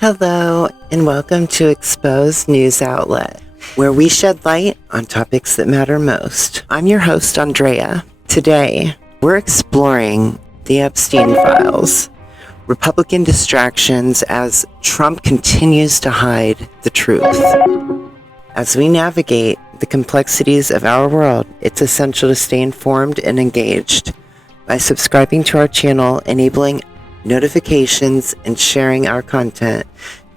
Hello, and welcome to Exposed News Outlet, where we shed light on topics that matter most. I'm your host, Andrea. Today, we're exploring the Epstein files, Republican distractions as Trump continues to hide the truth. As we navigate the complexities of our world, it's essential to stay informed and engaged. By subscribing to our channel, enabling notifications, and sharing our content,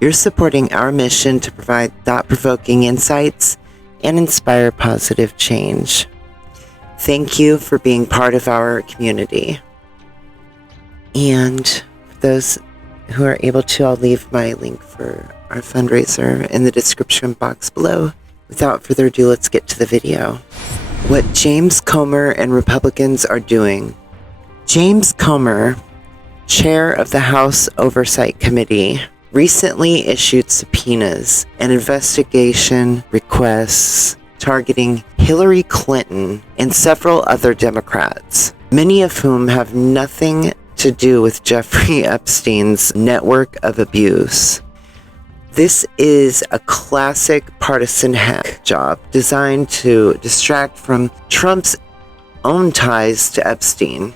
you're supporting our mission to provide thought-provoking insights and inspire positive change. Thank you for being part of our community. And for those who are able to, I'll leave my link for our fundraiser in the description box below. Without further ado, let's get to the video. What James Comer and Republicans are doing. James Comer, chair of the House Oversight Committee, recently issued subpoenas and investigation requests targeting Hillary Clinton and several other Democrats, many of whom have nothing to do with Jeffrey Epstein's network of abuse. This is a classic partisan hack job designed to distract from Trump's own ties to Epstein.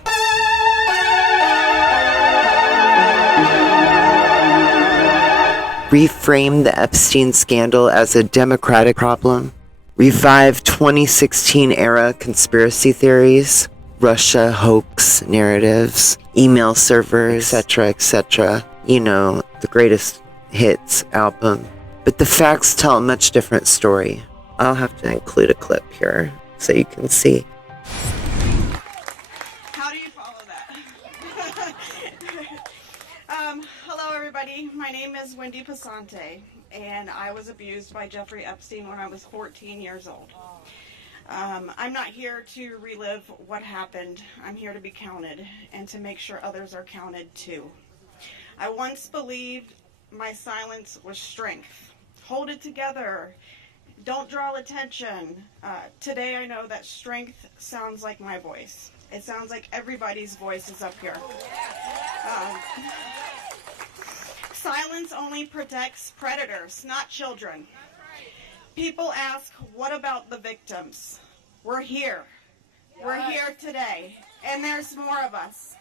Reframe the Epstein scandal as a Democratic problem, revive 2016-era conspiracy theories, Russia hoax narratives, email servers, etc., you know, the greatest hits album. But the facts tell a much different story. I'll have to include a clip here so you can see. How do you follow that? Hello everybody, my name is Wendy Pasante, and I was abused by Jeffrey Epstein when I was 14 years old. I'm not here to relive what happened. I'm here to be counted and to make sure others are counted too. I once believed my silence was strength. Hold it together. Don't draw attention. Today I know that strength sounds like my voice. It sounds like everybody's voice is up here. Silence only protects predators, not children. People ask, what about the victims? We're here. We're here today, and there's more of us.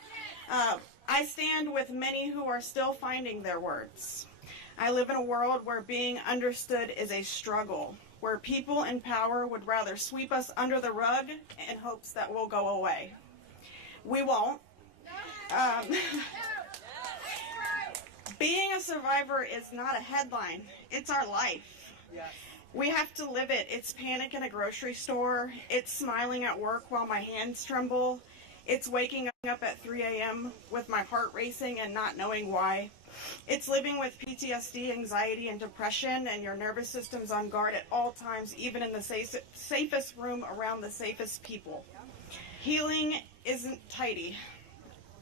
I stand with many who are still finding their words. I live in a world where being understood is a struggle, where people in power would rather sweep us under the rug in hopes that we'll go away. We won't. Being a survivor is not a headline. It's our life. We have to live it. It's panic in a grocery store. It's smiling at work while my hands tremble. It's waking up at 3 a.m. with my heart racing and not knowing why. It's living with PTSD, anxiety, and depression, and your nervous system's on guard at all times, even in the safest room around the safest people. Healing isn't tidy.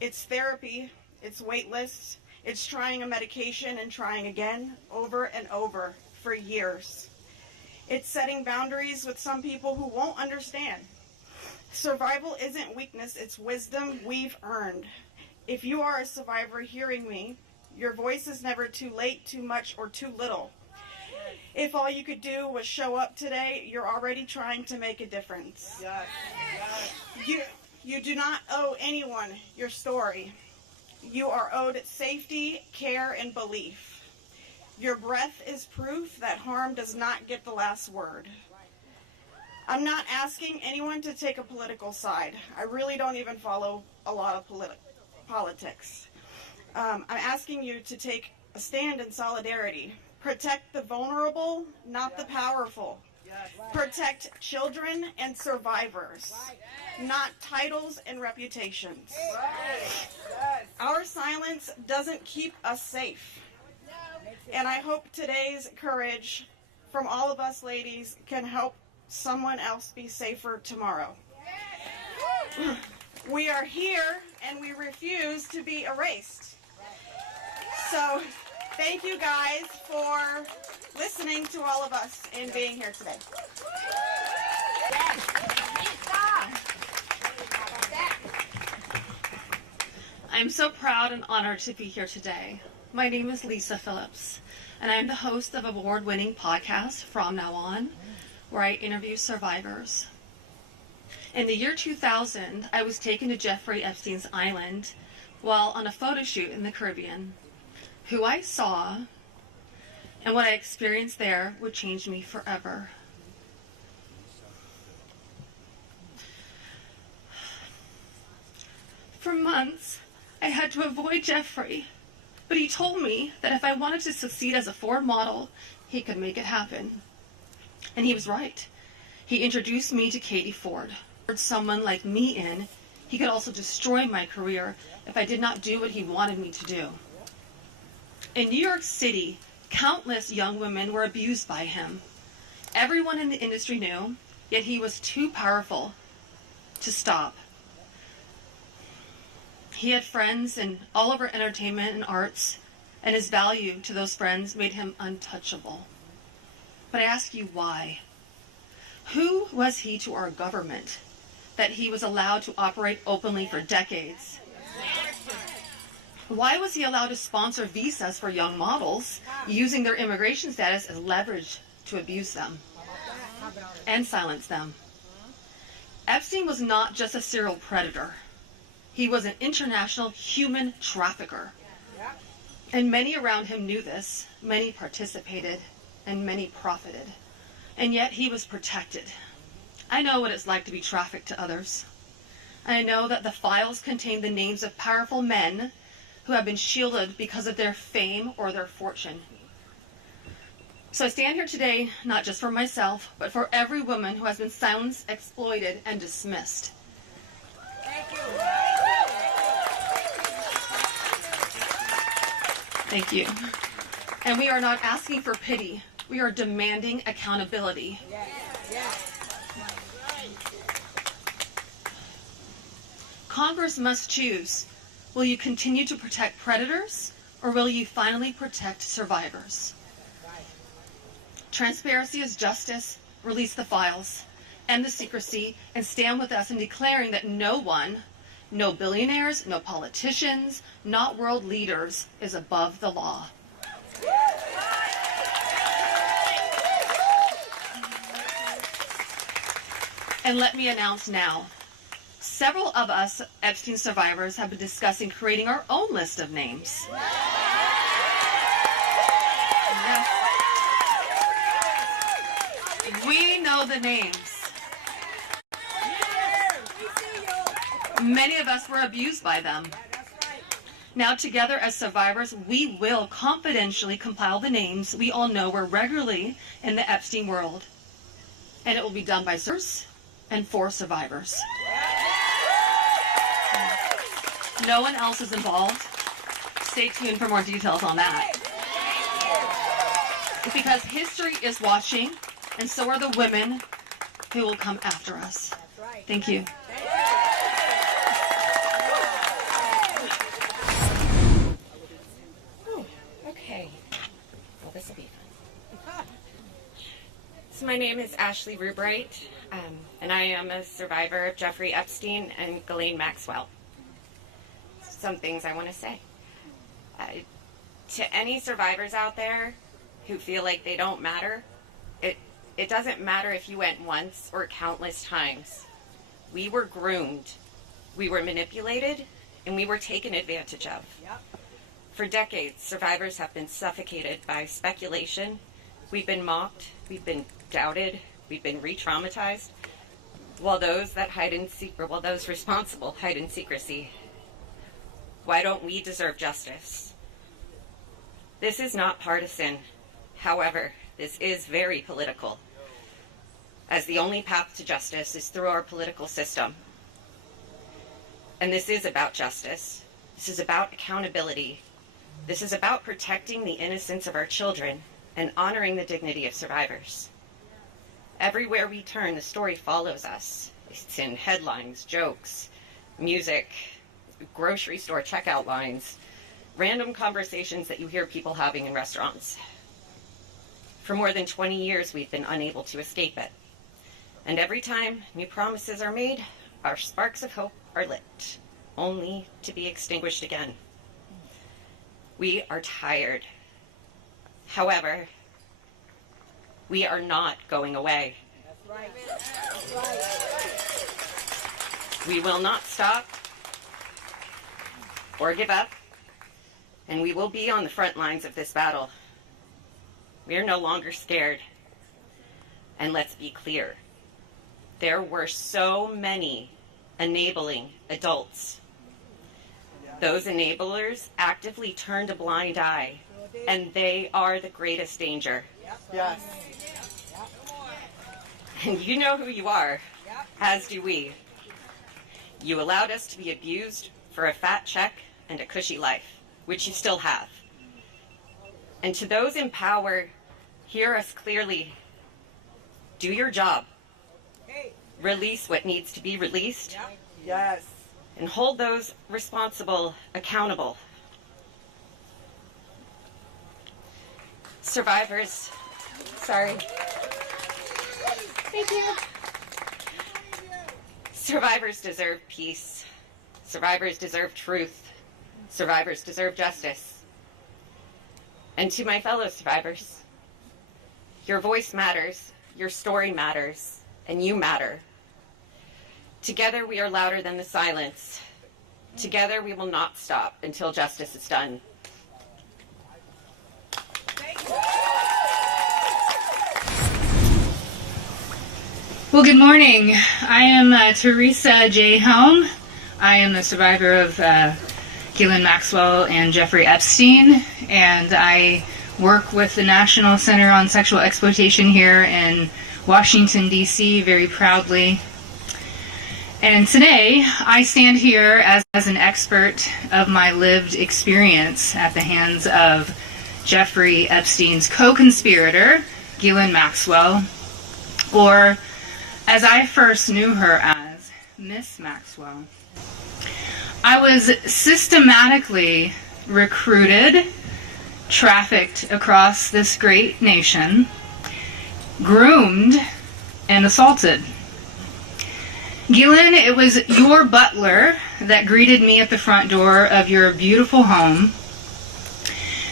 It's therapy. It's waitlist. It's trying a medication and trying again, over and over, for years. It's setting boundaries with some people who won't understand. Survival isn't weakness, it's wisdom we've earned. If you are a survivor hearing me, your voice is never too late, too much, or too little. If all you could do was show up today, you're already trying to make a difference. You do not owe anyone your story. You are owed safety, care, and belief. Your breath is proof that harm does not get the last word. I'm not asking anyone to take a political side. I really don't even follow a lot of politics. I'm asking you to take a stand in solidarity. Protect the vulnerable, not the powerful. Protect children and survivors, not titles and reputations. Our silence doesn't keep us safe. And I hope today's courage from all of us ladies can help someone else be safer tomorrow. We are here and we refuse to be erased. So thank you guys for listening to all of us and being here today. I'm so proud and honored to be here today. my name is Lisa Phillips, and I am the host of award-winning podcast From Now On, where I interview survivors. In the year 2000, I was taken to Jeffrey Epstein's island while on a photo shoot in the Caribbean. Who I saw and what I experienced there would change me forever. For months, I had to avoid Jeffrey, but he told me that if I wanted to succeed as a Ford model, he could make it happen. And he was right. He introduced me to Katie Ford. Someone like me in, he could also destroy my career if I did not do what he wanted me to do. In New York City, countless young women were abused by him. Everyone in the industry knew, yet he was too powerful to stop. He had friends in all over entertainment and arts, and his value to those friends made him untouchable. But I ask you, why? Who was he to our government that he was allowed to operate openly for decades? Why was he allowed to sponsor visas for young models, using their immigration status as leverage to abuse them and silence them? Epstein was not just a serial predator. He was an international human trafficker. And many around him knew this. Many participated, and many profited. And yet he was protected. I know what it's like to be trafficked to others. I know that the files contain the names of powerful men who have been shielded because of their fame or their fortune. So I stand here today, not just for myself, but for every woman who has been silenced, exploited, and dismissed. Thank you. Thank you. And we are not asking for pity. We are demanding accountability. Yes. Yes. Congress must choose. Will you continue to protect predators, or will you finally protect survivors? Transparency is justice. Release the files, end the secrecy, and stand with us in declaring that no one, no billionaires, no politicians, not world leaders, is above the law. And let me announce now, several of us Epstein survivors have been discussing creating our own list of names. Yes. We know the names. Many of us were abused by them. Now together as survivors, we will confidentially compile the names we all know were regularly in the Epstein world. And it will be done by survivors and for survivors. No one else is involved. Stay tuned for more details on that. Because history is watching, and so are the women who will come after us. Thank you. Okay. Well, this will be fun. So my name is Ashley Rubright, and I am a survivor of Jeffrey Epstein and Ghislaine Maxwell. Some things I want to say. To any survivors out there who feel like they don't matter, it doesn't matter if you went once or countless times. We were groomed, we were manipulated, and we were taken advantage of. Yep. For decades, survivors have been suffocated by speculation. We've been mocked, we've been doubted, we've been re-traumatized, while those responsible hide in secrecy. Why don't we deserve justice? This is not partisan. However, this is very political, as the only path to justice is through our political system. And this is about justice. This is about accountability. This is about protecting the innocence of our children and honoring the dignity of survivors. Everywhere we turn, the story follows us. It's in headlines, jokes, music, grocery store checkout lines, random conversations that you hear people having in restaurants. For more than 20 years, we've been unable to escape it. And every time new promises are made, our sparks of hope are lit, only to be extinguished again. We are tired. However, we are not going away. That's right. That's right. We will not stop or give up, and we will be on the front lines of this battle. We are no longer scared. And let's be clear, there were so many enabling adults. Those enablers actively turned a blind eye, and they are the greatest danger. Yes. And you know who you are, as do we. You allowed us to be abused for a fat check and a cushy life, which you still have. And to those in power, hear us clearly. Do your job. Release what needs to be released. Yes. And hold those responsible accountable. Survivors, sorry. Thank you. Survivors deserve peace. Survivors deserve truth. Survivors deserve justice. And to my fellow survivors, your voice matters, your story matters, and you matter. Together we are louder than the silence. Together we will not stop until justice is done. Well, good morning. I am Teresa J. Helm. I am the survivor of Ghislaine Maxwell and Jeffrey Epstein, and I work with the National Center on Sexual Exploitation here in Washington, D.C. very proudly. And today, I stand here as an expert of my lived experience at the hands of Jeffrey Epstein's co-conspirator, Ghislaine Maxwell, or as I first knew her as, Miss Maxwell. I was systematically recruited, trafficked across this great nation, groomed, and assaulted. Ghislaine, it was your butler that greeted me at the front door of your beautiful home,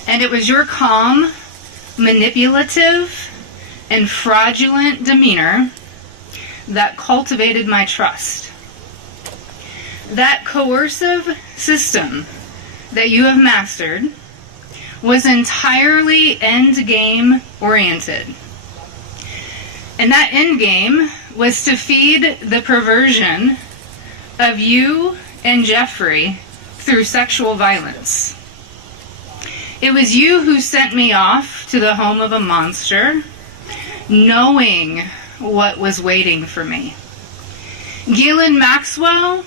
and it was your calm, manipulative, and fraudulent demeanor that cultivated my trust. That coercive system that you have mastered was entirely end-game oriented. And that end game was to feed the perversion of you and Jeffrey through sexual violence. It was you who sent me off to the home of a monster, knowing what was waiting for me. Ghislaine Maxwell,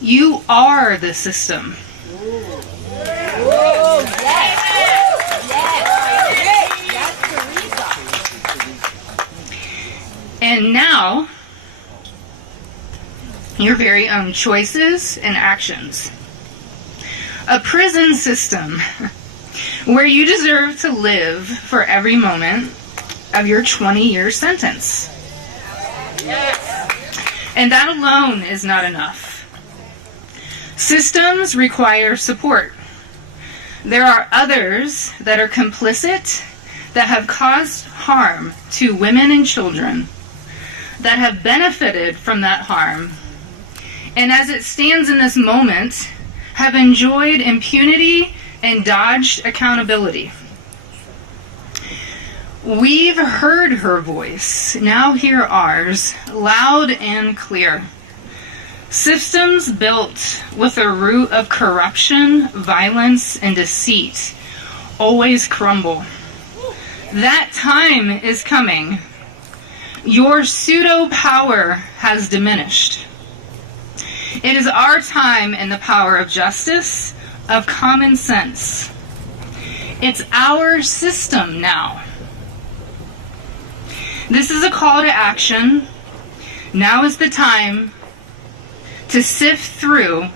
you are the system. And now, your very own choices and actions. A prison system where you deserve to live for every moment of your 20-year sentence. And that alone is not enough. Systems require support. There are others that are complicit, that have caused harm to women and children, that have benefited from that harm, and as it stands in this moment, have enjoyed impunity and dodged accountability. We've heard her voice, now hear ours, loud and clear. Systems built with a root of corruption, violence, and deceit always crumble. That time is coming. Your pseudo-power has diminished. It is our time in the power of justice, of common sense. It's our system now. This is a call to action. Now is the time to sift through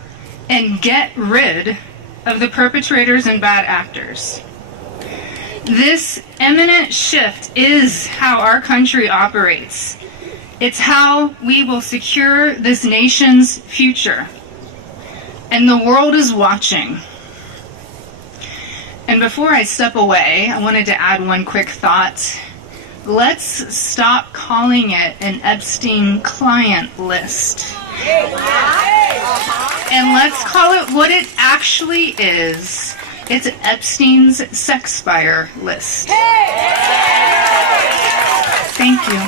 and get rid of the perpetrators and bad actors. This imminent shift is how our country operates. It's how we will secure this nation's future. And the world is watching. And before I step away, I wanted to add one quick thought. Let's stop calling it an Epstein client list. And let's call it what it actually is. It's Epstein's sex buyer list. Thank you.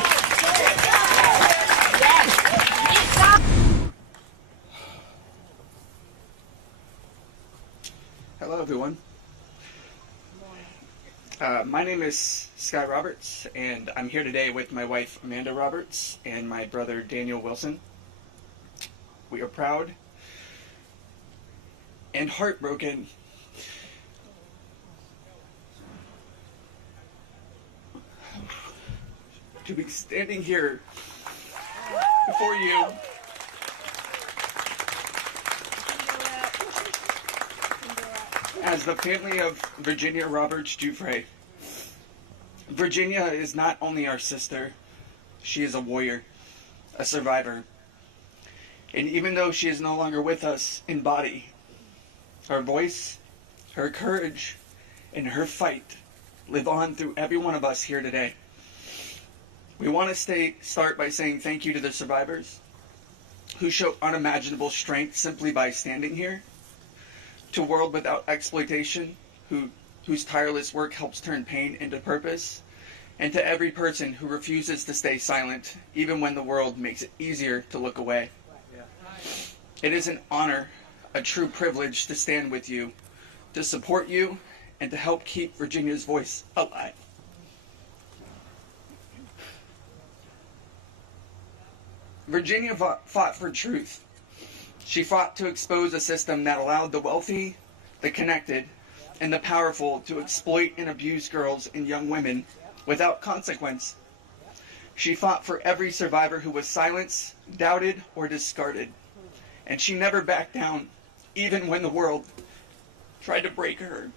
Hello, everyone. My name is Sky Roberts, and I'm here today with my wife Amanda Roberts and my brother Daniel Wilson. We are proud and heartbroken to be standing here before you as the family of Virginia Roberts Giuffre. Virginia is not only our sister, she is a warrior, a survivor. And even though she is no longer with us in body, her voice, her courage, and her fight live on through every one of us here today. We want to start by saying thank you to the survivors who show unimaginable strength simply by standing here, to a world without exploitation, whose tireless work helps turn pain into purpose, and to every person who refuses to stay silent, even when the world makes it easier to look away. It is an honor, a true privilege to stand with you, to support you, and to help keep Virginia's voice alive. Virginia fought for truth. She fought to expose a system that allowed the wealthy, the connected, and the powerful to exploit and abuse girls and young women without consequence. She fought for every survivor who was silenced, doubted, or discarded. And she never backed down, even when the world tried to break her.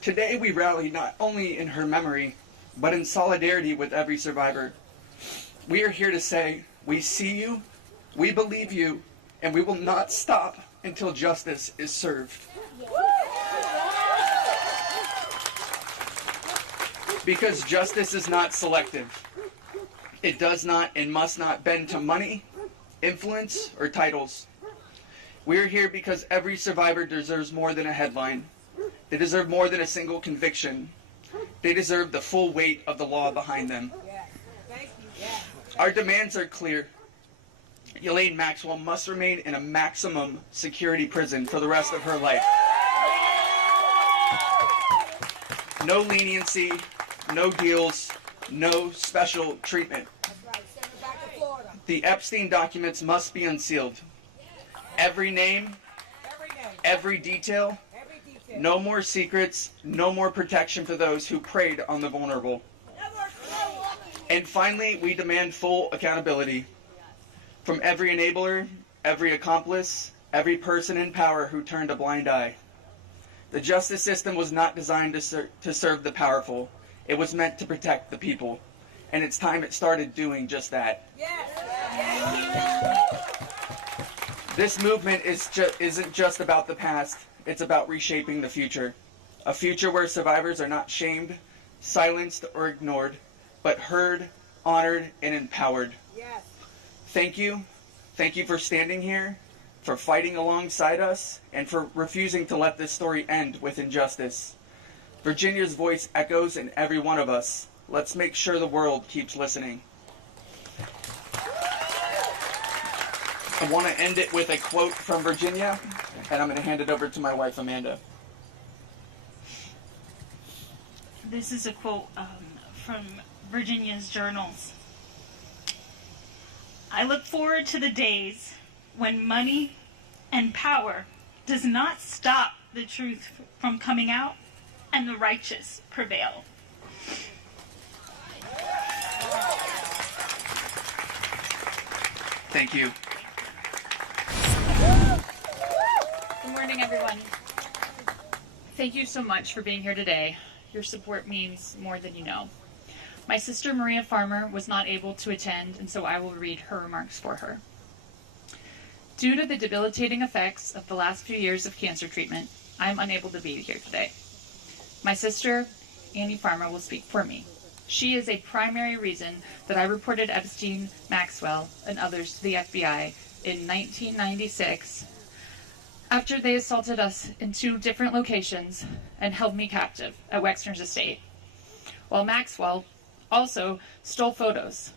Today we rally not only in her memory, but in solidarity with every survivor. We are here to say, we see you, we believe you, and we will not stop until justice is served. Because justice is not selective. It does not and must not bend to money, influence, or titles. We are here because every survivor deserves more than a headline. They deserve more than a single conviction. They deserve the full weight of the law behind them. Our demands are clear. Elaine Maxwell must remain in a maximum security prison for the rest of her life. No leniency, no deals, no special treatment. The Epstein documents must be unsealed. Every name, every detail, no more secrets, no more protection for those who preyed on the vulnerable. And finally, we demand full accountability from every enabler, every accomplice, every person in power who turned a blind eye. The justice system was not designed to serve the powerful. It was meant to protect the people. And it's time it started doing just that. This movement isn't just about the past. It's about reshaping the future. A future where survivors are not shamed, silenced, or ignored, but heard, honored, and empowered. Yes. Thank you. Thank you for standing here, for fighting alongside us, and for refusing to let this story end with injustice. Virginia's voice echoes in every one of us. Let's make sure the world keeps listening. I want to end it with a quote from Virginia, and I'm going to hand it over to my wife, Amanda. This is a quote from Virginia's journals. I look forward to the days when money and power does not stop the truth from coming out and the righteous prevail. Thank you. Good morning, everyone. Thank you so much for being here today. Your support means more than you know. My sister Maria Farmer was not able to attend, and so I will read her remarks for her. Due to the debilitating effects of the last few years of cancer treatment, I am unable to be here today. My sister, Annie Farmer, will speak for me. She is a primary reason that I reported Epstein, Maxwell, and others to the FBI in 1996 after they assaulted us in 2 different locations and held me captive at Wexner's estate, while Maxwell also stole photos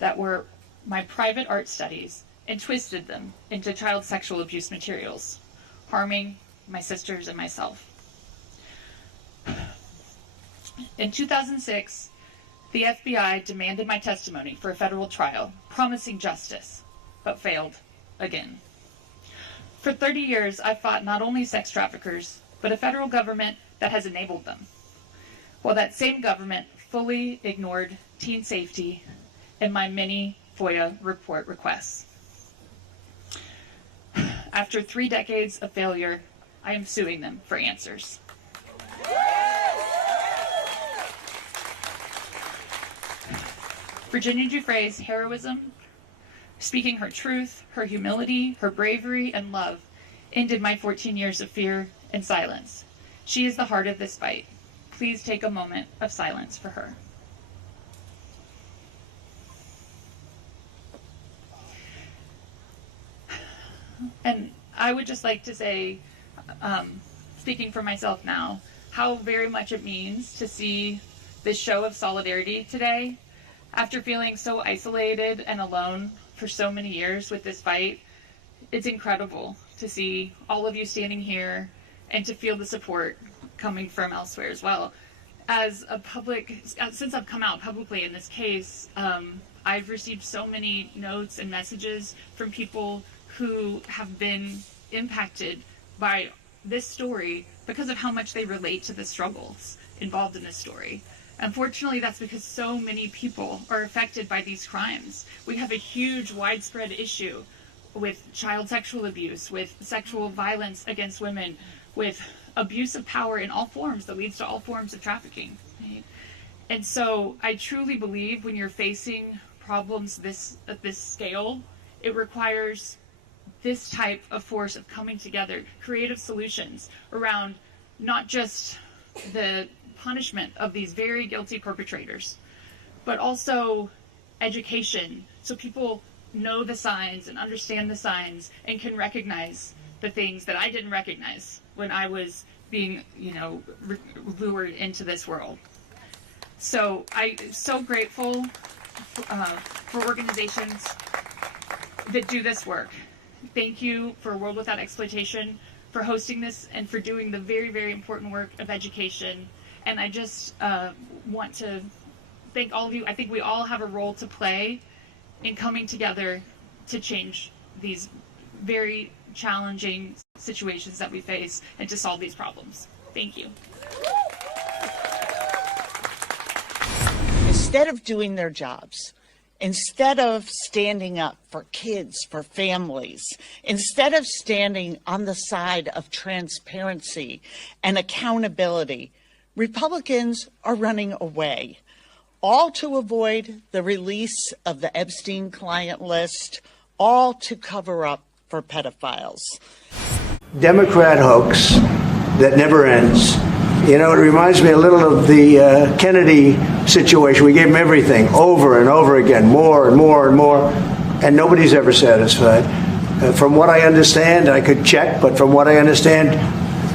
that were my private art studies and twisted them into child sexual abuse materials, harming my sisters and myself. In 2006, the FBI demanded my testimony for a federal trial, promising justice, but failed again. For 30 years, I've fought not only sex traffickers, but a federal government that has enabled them, while that same government fully ignored teen safety and my many FOIA report requests. After 3 decades of failure, I am suing them for answers. Virginia Giuffre's heroism, speaking her truth, her humility, her bravery, and love ended my 14 years of fear and silence. She is the heart of this fight. Please take a moment of silence for her. And I would just like to say, speaking for myself now, how very much it means to see this show of solidarity today. After feeling so isolated and alone for so many years with this fight, it's incredible to see all of you standing here and to feel the support coming from elsewhere as well. As a public, since I've come out publicly in this case, I've received so many notes and messages from people who have been impacted by this story because of how much they relate to the struggles involved in this story. Unfortunately, that's because so many people are affected by these crimes. We have a huge, widespread issue with child sexual abuse, with sexual violence against women, with abuse of power in all forms that leads to all forms of trafficking. Right? And so I truly believe when you're facing problems at this scale, it requires this type of force of coming together, creative solutions around not just the punishment of these very guilty perpetrators, but also education, so people know the signs and understand the signs and can recognize the things that I didn't recognize when I was being, lured into this world. So I'm so grateful for organizations that do this work. Thank you for World Without Exploitation for hosting this and for doing the very, very important work of education. And I just want to thank all of you. I think we all have a role to play in coming together to change these very challenging situations that we face and to solve these problems. Thank you. Instead of doing their jobs, instead of standing up for kids, for families, instead of standing on the side of transparency and accountability, Republicans are running away, all to avoid the release of the Epstein client list, all to cover up for pedophiles. Democrat hoax that never ends. You know, it reminds me a little of the Kennedy situation. We gave him everything over and over again, more and more and more, and nobody's ever satisfied. From what I understand, I could check, but from what I understand,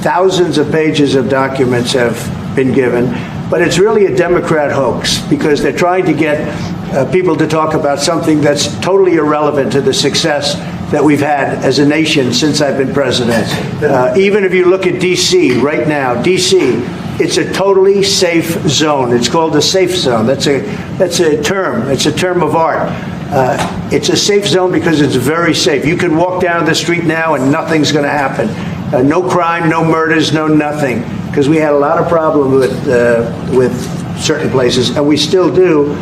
thousands of pages of documents have been given. But it's really a Democrat hoax because they're trying to get people to talk about something that's totally irrelevant to the success that we've had as a nation since I've been president. Even if you look at D.C. right now, D.C., it's a totally safe zone. It's called a safe zone. That's a term. It's a term of art. It's a safe zone because it's very safe. You can walk down the street now and nothing's going to happen. No crime, no murders, no nothing. Because we had a lot of problems with certain places, and we still do.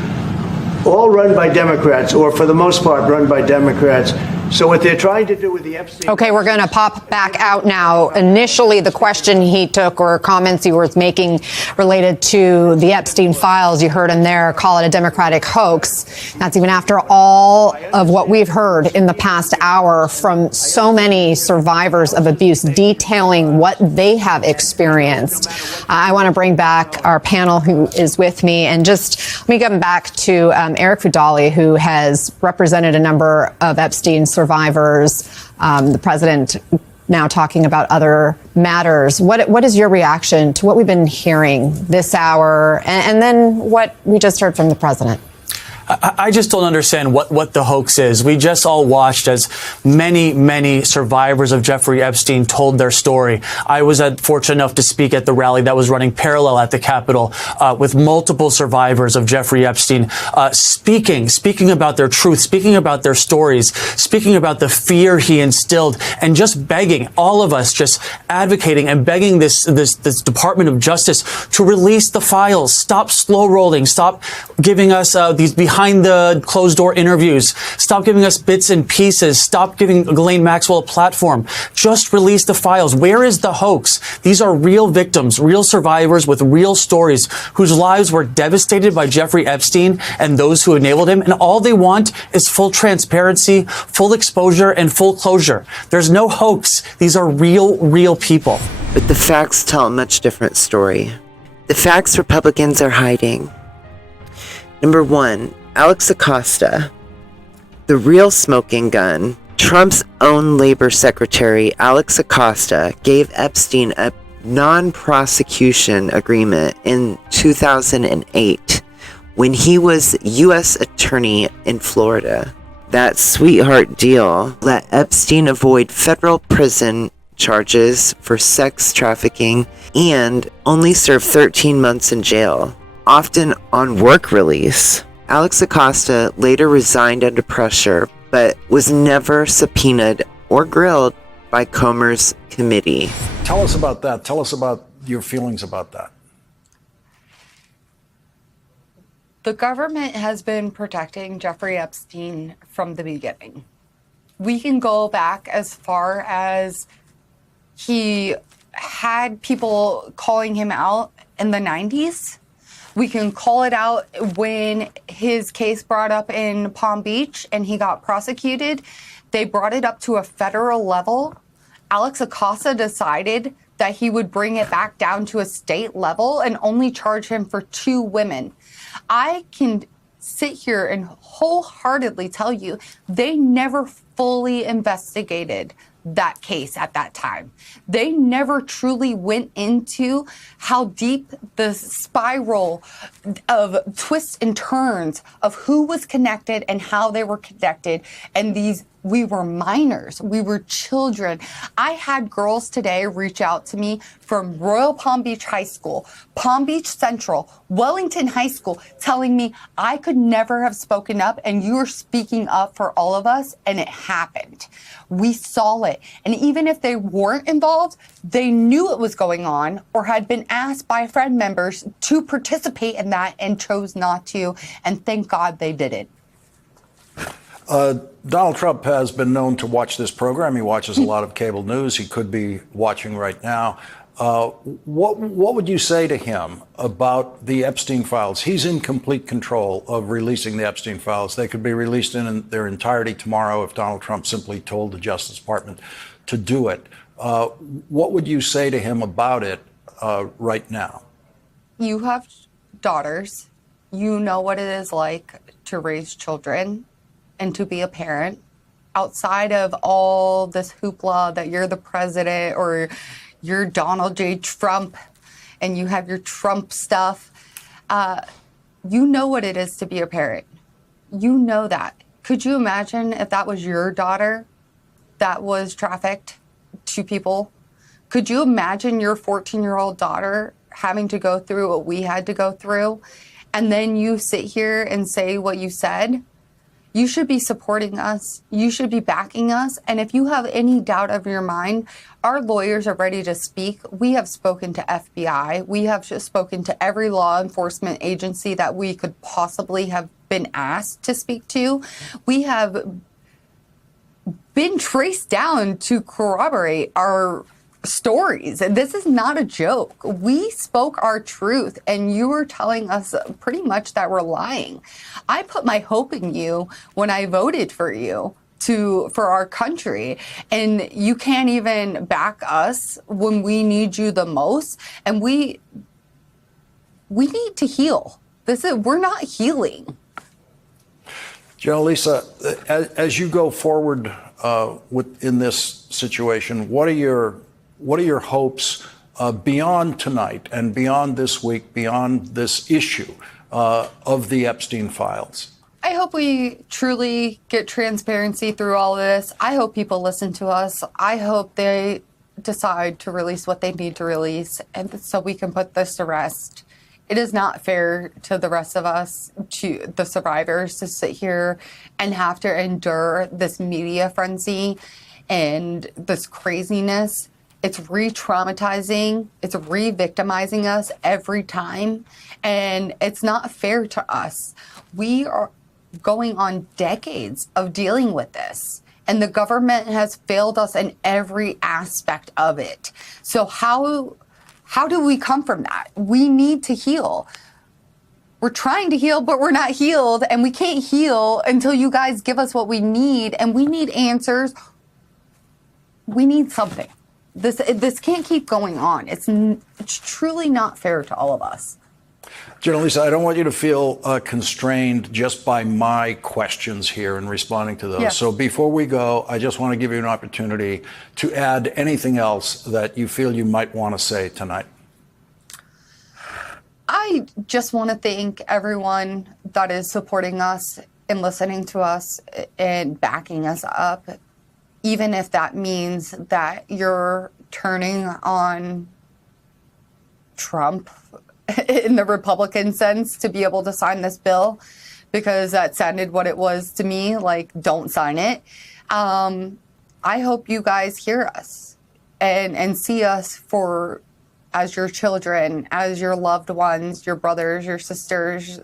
All run by Democrats, or for the most part run by Democrats. So what they're trying to do with the Epstein... Okay, we're going to pop back out now. Initially, the question he took or comments he was making related to the Epstein files, you heard him there call it a Democratic hoax. That's even after all of what we've heard in the past hour from so many survivors of abuse detailing what they have experienced. I want to bring back our panel who is with me, and just let me come back to Eric Fudali, who has represented a number of Epstein survivors. The president now talking about other matters. What is your reaction to what we've been hearing this hour, and then what we just heard from the president? I just don't understand what the hoax is. We just all watched as many survivors of Jeffrey Epstein told their story. I was fortunate enough to speak at the rally that was running parallel at the Capitol with multiple survivors of Jeffrey Epstein speaking about their truth, speaking about their stories, speaking about the fear he instilled, and just begging, all of us just advocating and begging this Department of Justice to release the files, stop slow rolling, stop giving us these behind the closed door interviews. Stop giving us bits and pieces. Stop giving Ghislaine Maxwell a platform. Just release the files. Where is the hoax? These are real victims, real survivors with real stories whose lives were devastated by Jeffrey Epstein and those who enabled him. And all they want is full transparency, full exposure, and full closure. There's no hoax. These are real people. But the facts tell a much different story. The facts Republicans are hiding. Number one, Alex Acosta, the real smoking gun. Trump's own labor secretary, Alex Acosta, gave Epstein a non-prosecution agreement in 2008 when he was U.S. attorney in Florida. That sweetheart deal let Epstein avoid federal prison charges for sex trafficking and only serve 13 months in jail, often on work release. Alex Acosta later resigned under pressure, but was never subpoenaed or grilled by Comer's committee. Tell us about that. Tell us about your feelings about that. The government has been protecting Jeffrey Epstein from the beginning. We can go back as far as he had people calling him out in the 90s. We can call it out when his case brought up in Palm Beach and he got prosecuted. They brought it up to a federal level. Alex Acosta decided that he would bring it back down to a state level and only charge him for 2 women. I can sit here and wholeheartedly tell you they never fully investigated that case at that time. They never truly went into how deep the spiral of twists and turns of who was connected and how they were connected. And we were minors. We were children. I had girls today reach out to me from Royal Palm Beach High School, Palm Beach Central, Wellington High School, telling me I could never have spoken up and you were speaking up for all of us, and it happened. We saw it. And even if they weren't involved, they knew it was going on or had been asked by friend members to participate in that and chose not to. And thank God they didn't. Donald Trump has been known to watch this program. He watches a lot of cable news. He could be watching right now. What would you say to him about the Epstein files? He's in complete control of releasing the Epstein files. They could be released in their entirety tomorrow if Donald Trump simply told the Justice Department to do it. What would you say to him about it right now? You have daughters. You know what it is like to raise children and to be a parent. Outside of all this hoopla that you're the president or you're Donald J. Trump and you have your Trump stuff, you know what it is to be a parent. You know that. Could you imagine if that was your daughter that was trafficked to people? Could you imagine your 14-year-old daughter having to go through what we had to go through? And then you sit here and say what you said? You should be supporting us. You should be backing us. And if you have any doubt of your mind, our lawyers are ready to speak. We have spoken to FBI. We have just spoken to every law enforcement agency that we could possibly have been asked to speak to. We have been traced down to corroborate our stories. And this is not a joke. We spoke our truth, and you were telling us pretty much that we're lying. I put my hope in you when I voted for you for our country, and you can't even back us when we need you the most. And we need to heal. We're not healing. Lisa, as you go forward in this situation, what are your hopes beyond tonight and beyond this week, beyond this issue of the Epstein files? I hope we truly get transparency through all of this. I hope people listen to us. I hope they decide to release what they need to release, and so we can put this to rest. It is not fair to the rest of us, to the survivors, to sit here and have to endure this media frenzy and this craziness. It's re-traumatizing. It's re-victimizing us every time. And it's not fair to us. We are going on decades of dealing with this, and the government has failed us in every aspect of it. So how do we come from that? We need to heal. We're trying to heal, but we're not healed, and we can't heal until you guys give us what we need, and we need answers. We need something. This can't keep going on. It's truly not fair to all of us. Lisa, I don't want you to feel constrained just by my questions here and responding to those. Yes. So before we go, I just want to give you an opportunity to add anything else that you feel you might want to say tonight. I just want to thank everyone that is supporting us and listening to us and backing us up, even if that means that you're turning on Trump in the Republican sense to be able to sign this bill, because that sounded what it was to me, like, don't sign it. I hope you guys hear us and see us as your children, as your loved ones, your brothers, your sisters,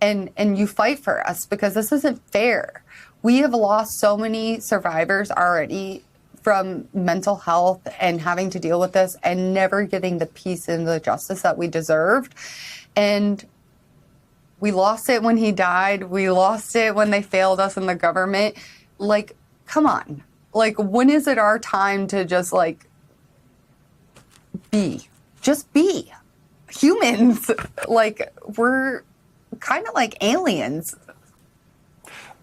and you fight for us, because this isn't fair. We have lost so many survivors already from mental health and having to deal with this and never getting the peace and the justice that we deserved. And we lost it when he died. We lost it when they failed us in the government. Like, come on. Like, when is it our time to just be humans? Like, we're kind of like aliens.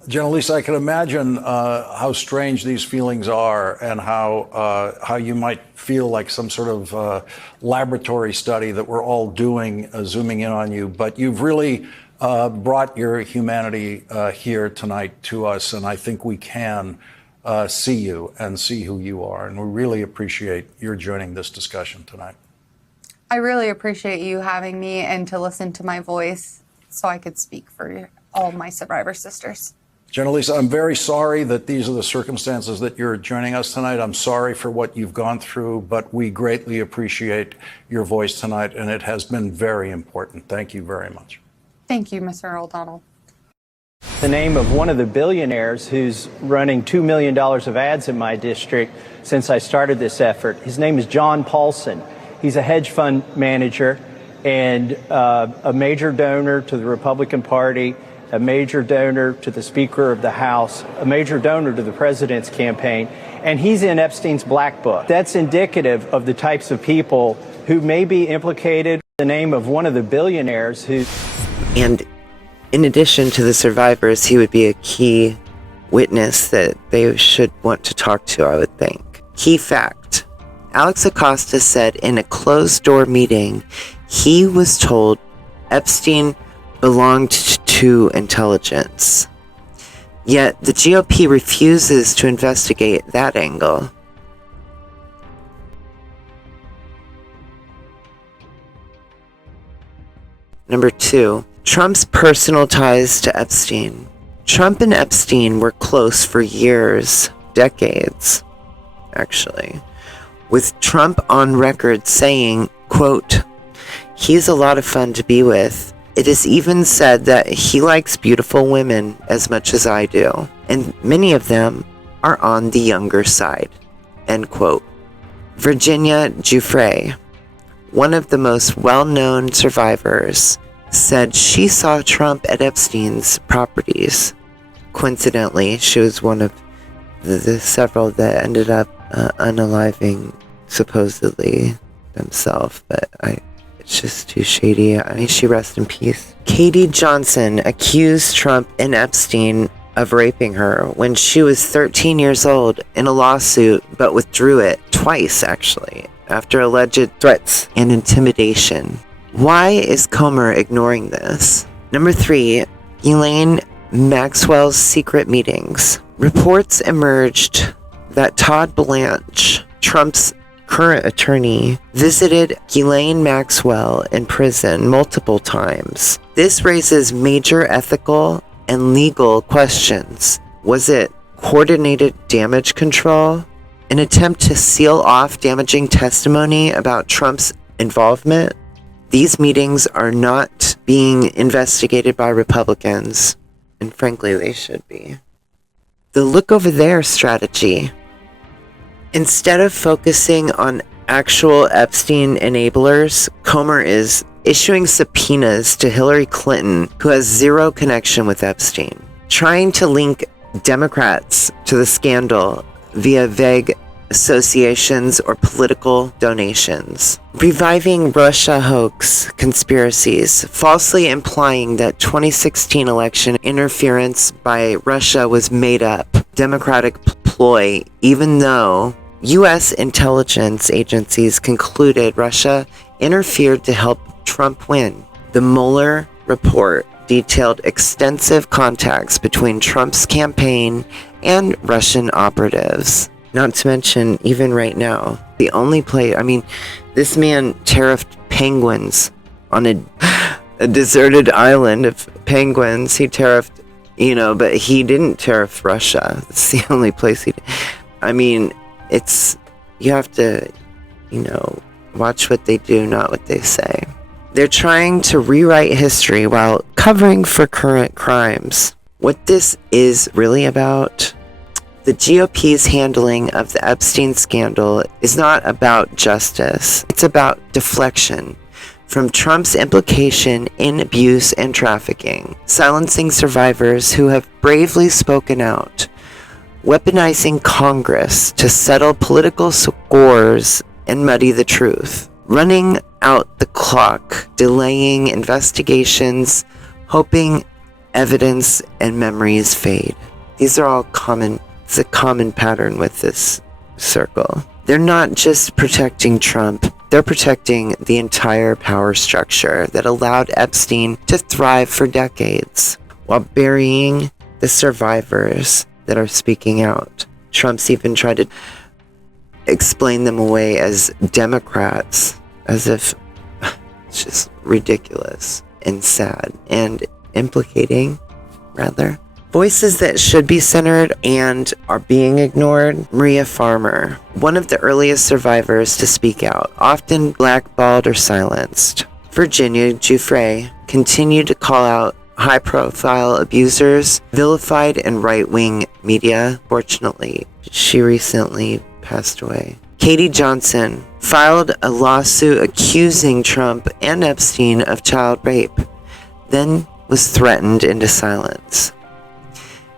Lisa, I can imagine how strange these feelings are, and how you might feel like some sort of laboratory study that we're all doing, zooming in on you. But you've really brought your humanity here tonight to us, and I think we can see you and see who you are. And we really appreciate your joining this discussion tonight. I really appreciate you having me and to listen to my voice so I could speak for all my survivor sisters. Lisa, I'm very sorry that these are the circumstances that you're joining us tonight. I'm sorry for what you've gone through, but we greatly appreciate your voice tonight, and it has been very important. Thank you very much. Thank you, Mr. O'Donnell. The name of one of the billionaires who's running $2 million of ads in my district since I started this effort. His name is John Paulson. He's a hedge fund manager and a major donor to the Republican Party, a major donor to the Speaker of the House, a major donor to the president's campaign, and he's in Epstein's black book. That's indicative of the types of people who may be implicated. The name of one of the billionaires who... And in addition to the survivors, he would be a key witness that they should want to talk to, I would think. Key fact: Alex Acosta said in a closed-door meeting he was told Epstein belonged to intelligence. Yet the GOP refuses to investigate that angle. Number 2, Trump's personal ties to Epstein. Trump and Epstein were close for years, decades, actually, with Trump on record saying, quote, "He's a lot of fun to be with. It is even said that he likes beautiful women as much as I do, and many of them are on the younger side, end quote. Virginia Giuffre, one of the most well-known survivors, said she saw Trump at Epstein's properties. Coincidentally, she was one of the several that ended up unaliving, supposedly, themselves, but it's just too shady. May she rest in peace. Katie Johnson accused Trump and Epstein of raping her when she was 13 years old in a lawsuit, but withdrew it twice, actually, after alleged threats and intimidation. Why is Comer ignoring this? Number 3, Ghislaine Maxwell's secret meetings. Reports emerged that Todd Blanche, Trump's current attorney, visited Ghislaine Maxwell in prison multiple times. This raises major ethical and legal questions. Was it coordinated damage control? An attempt to seal off damaging testimony about Trump's involvement? These meetings are not being investigated by Republicans, and frankly, they should be. The look over there strategy. Instead of focusing on actual Epstein enablers, Comer is issuing subpoenas to Hillary Clinton, who has zero connection with Epstein, trying to link Democrats to the scandal via vague associations or political donations, reviving Russia hoax conspiracies, falsely implying that 2016 election interference by Russia was made up, Democratic ploy, even though U.S. intelligence agencies concluded Russia interfered to help Trump win. The Mueller report detailed extensive contacts between Trump's campaign and Russian operatives. Not to mention, even right now, the only place, this man tariffed penguins on a deserted island of penguins. He tariffed, but he didn't tariff Russia. It's the only place he did. You have to, watch what they do, not what they say. They're trying to rewrite history while covering for current crimes. What this is really about, the GOP's handling of the Epstein scandal is not about justice. It's about deflection from Trump's implication in abuse and trafficking, silencing survivors who have bravely spoken out, weaponizing Congress to settle political scores and muddy the truth, running out the clock, delaying investigations, hoping evidence and memories fade. These are all it's a common pattern with this circle. They're not just protecting Trump, they're protecting the entire power structure that allowed Epstein to thrive for decades, while burying the survivors that are speaking out. Trump's even tried to explain them away as Democrats, as if it's just ridiculous and sad, and implicating, rather, voices that should be centered and are being ignored. Maria Farmer, one of the earliest survivors to speak out, often blackballed or silenced. Virginia Giuffre continued to call out high-profile abusers, vilified in right-wing media. Fortunately, she recently passed away. Katie Johnson filed a lawsuit accusing Trump and Epstein of child rape, then was threatened into silence.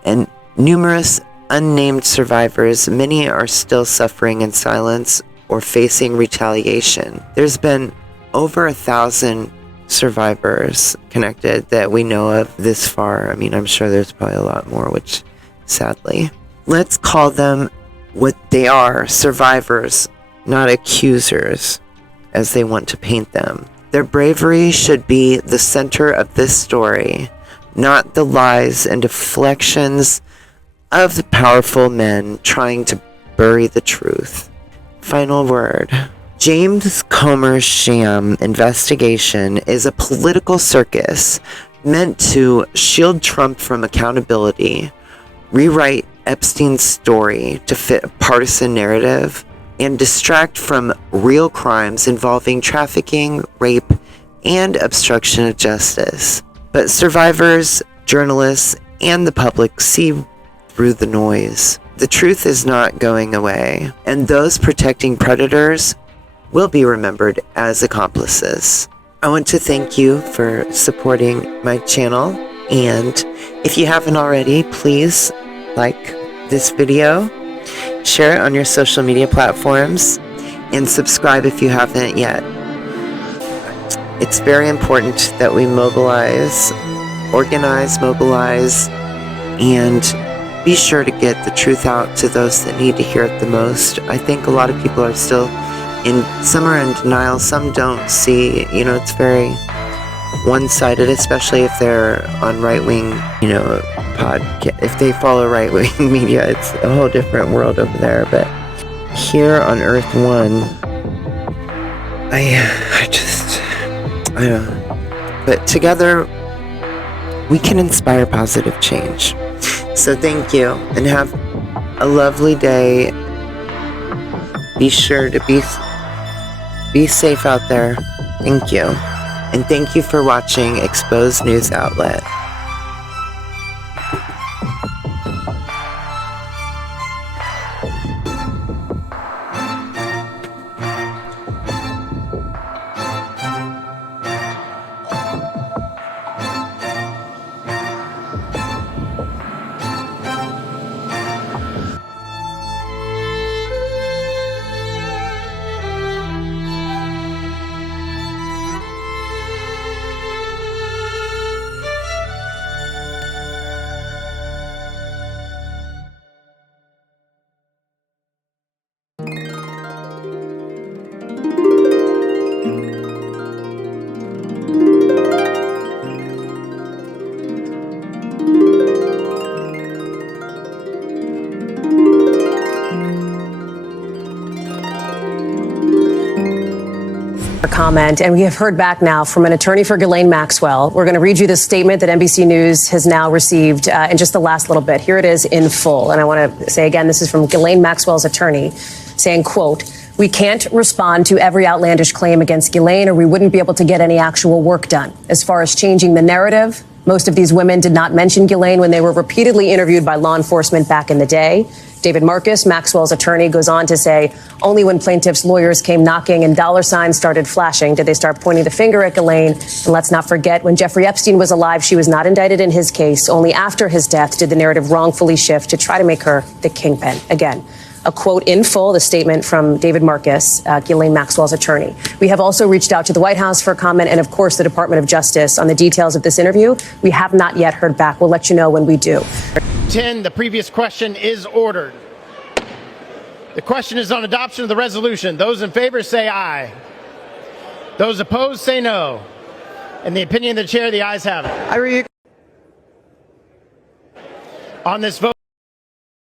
And numerous unnamed survivors, many are still suffering in silence or facing retaliation. There's been over 1,000 survivors connected that we know of this far. I'm sure there's probably a lot more, which sadly. Let's call them what they are, survivors, not accusers, as they want to paint them. Their bravery should be the center of this story, not the lies and deflections of the powerful men trying to bury the truth. Final word. James Comer's sham investigation is a political circus meant to shield Trump from accountability, rewrite Epstein's story to fit a partisan narrative, and distract from real crimes involving trafficking, rape, and obstruction of justice. But survivors, journalists, and the public see through the noise. The truth is not going away, and those protecting predators will be remembered as accomplices. I want to thank you for supporting my channel, and if you haven't already, please like this video, share it on your social media platforms, and subscribe if you haven't yet. It's very important that we organize, mobilize, and be sure to get the truth out to those that need to hear it the most. I think a lot of people are still some are in denial, some don't see, it's very one-sided, especially if they're on right-wing, podcast. If they follow right-wing media, it's a whole different world over there. But here on Earth One, I don't know. But together, we can inspire positive change. So thank you, and have a lovely day. Be sure to be safe out there. Thank you. And thank you for watching Exposed News Outlet. Comment, and we have heard back now from an attorney for Ghislaine Maxwell. We're going to read you the statement that NBC News has now received in just the last little bit. Here it is in full. And I want to say again, this is from Ghislaine Maxwell's attorney saying, quote, "We can't respond to every outlandish claim against Ghislaine, or we wouldn't be able to get any actual work done. As far as changing the narrative, most of these women did not mention Ghislaine when they were repeatedly interviewed by law enforcement back in the day." David Marcus, Maxwell's attorney, goes on to say, only when plaintiffs' lawyers came knocking and dollar signs started flashing did they start pointing the finger at Ghislaine. And let's not forget, when Jeffrey Epstein was alive, she was not indicted in his case. Only after his death did the narrative wrongfully shift to try to make her the kingpin. Again, a quote in full, the statement from David Marcus, Ghislaine Maxwell's attorney. We have also reached out to the White House for comment and, of course, the Department of Justice on the details of this interview. We have not yet heard back. We'll let you know when we do. 10, the previous question is ordered. The question is on adoption of the resolution. Those in favor say aye. Those opposed say no. In the opinion of the chair, the ayes have it. On this vote,